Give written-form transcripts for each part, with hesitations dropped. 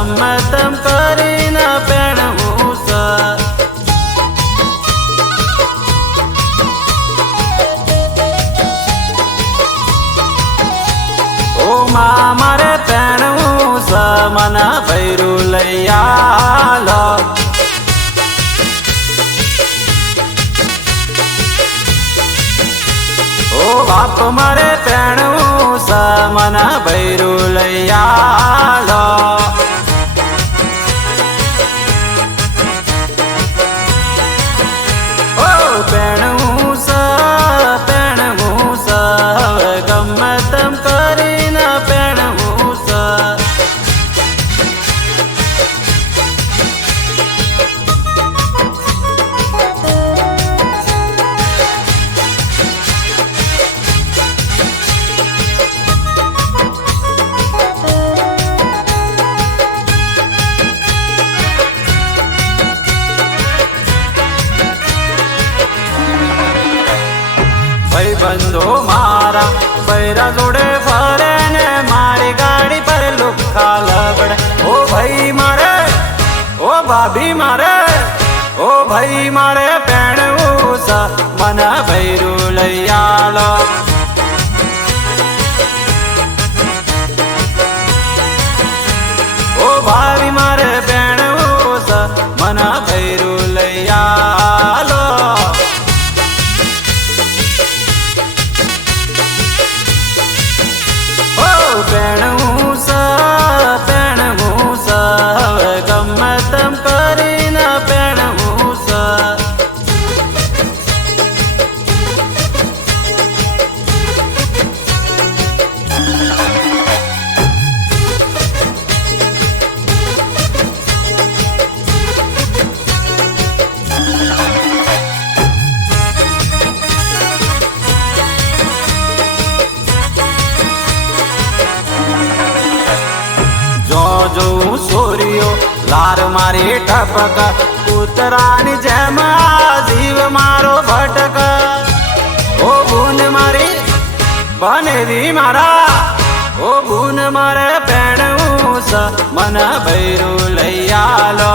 ગમે તેમ કરીને પહેણવું છે. ઓ માં મારે પહેણવું છે મને ભૈરું લઈ આલો. ઓ બાપ મારે પહેણવું છે મને ભૈરું લઈ આલો. ઓ પહેણવું છે હવે ગમે તેમ કરીને પહેણવું છે. ભાઈબંધો મારા બૈરા જોડે ફરે ને મારી ગાડી પર લુખ્ખા લબડે. ઓ ભાઈ મારે, ઓ ભાભી મારે, ઓ ભાઈ મારે પહેણવું છે મને ભૈરું લઈ આલો. ઓ ભાભી મારે પહેણવું છે મને ભૈરું લઈ આલો. પહેણવું છે હવે ગમે તેમ કરીને પહેણવું છે. જોઉં સૂર્યો લાર મારી ટપક, કૂતરાની જેમ જીવ મારો ભટક. ઓ બુન મારી બનેવી મારા, ઓ બુન મારે પહેણવું છે મને ભૈરું લઈ આલો.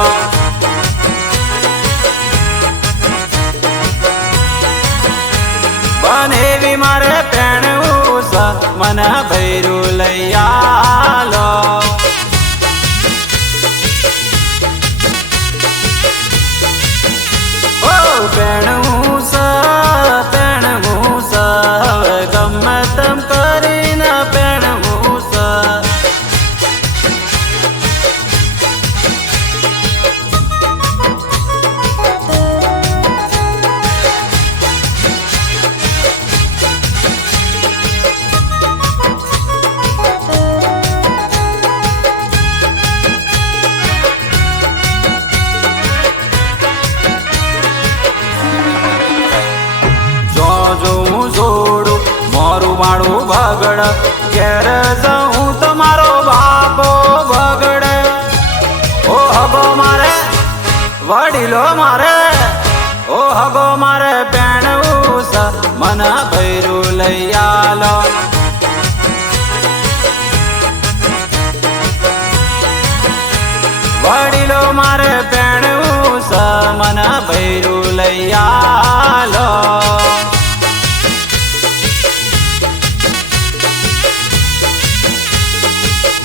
બનેવી મારે પહેણવું છે મને ભૈરું લઈ આલો. પહેણવું છે હવે ગમે તેમ કરીને પહેણવું છે. જોઉં જોડું મારું મારું બગડ, ઘેર જાઉં તો મારો બાપો બગડે. ઓ હગો મારે વડીલો મારે, ઓ હગો મારે પહેણવું છે મને ભૈરું લઈ આલો. વડીલો મારે પહેણવું છે મને ભૈરું લઈ આલો.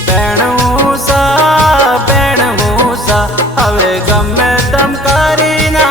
પહેણવું છે હવે ગમે તેમ કરીને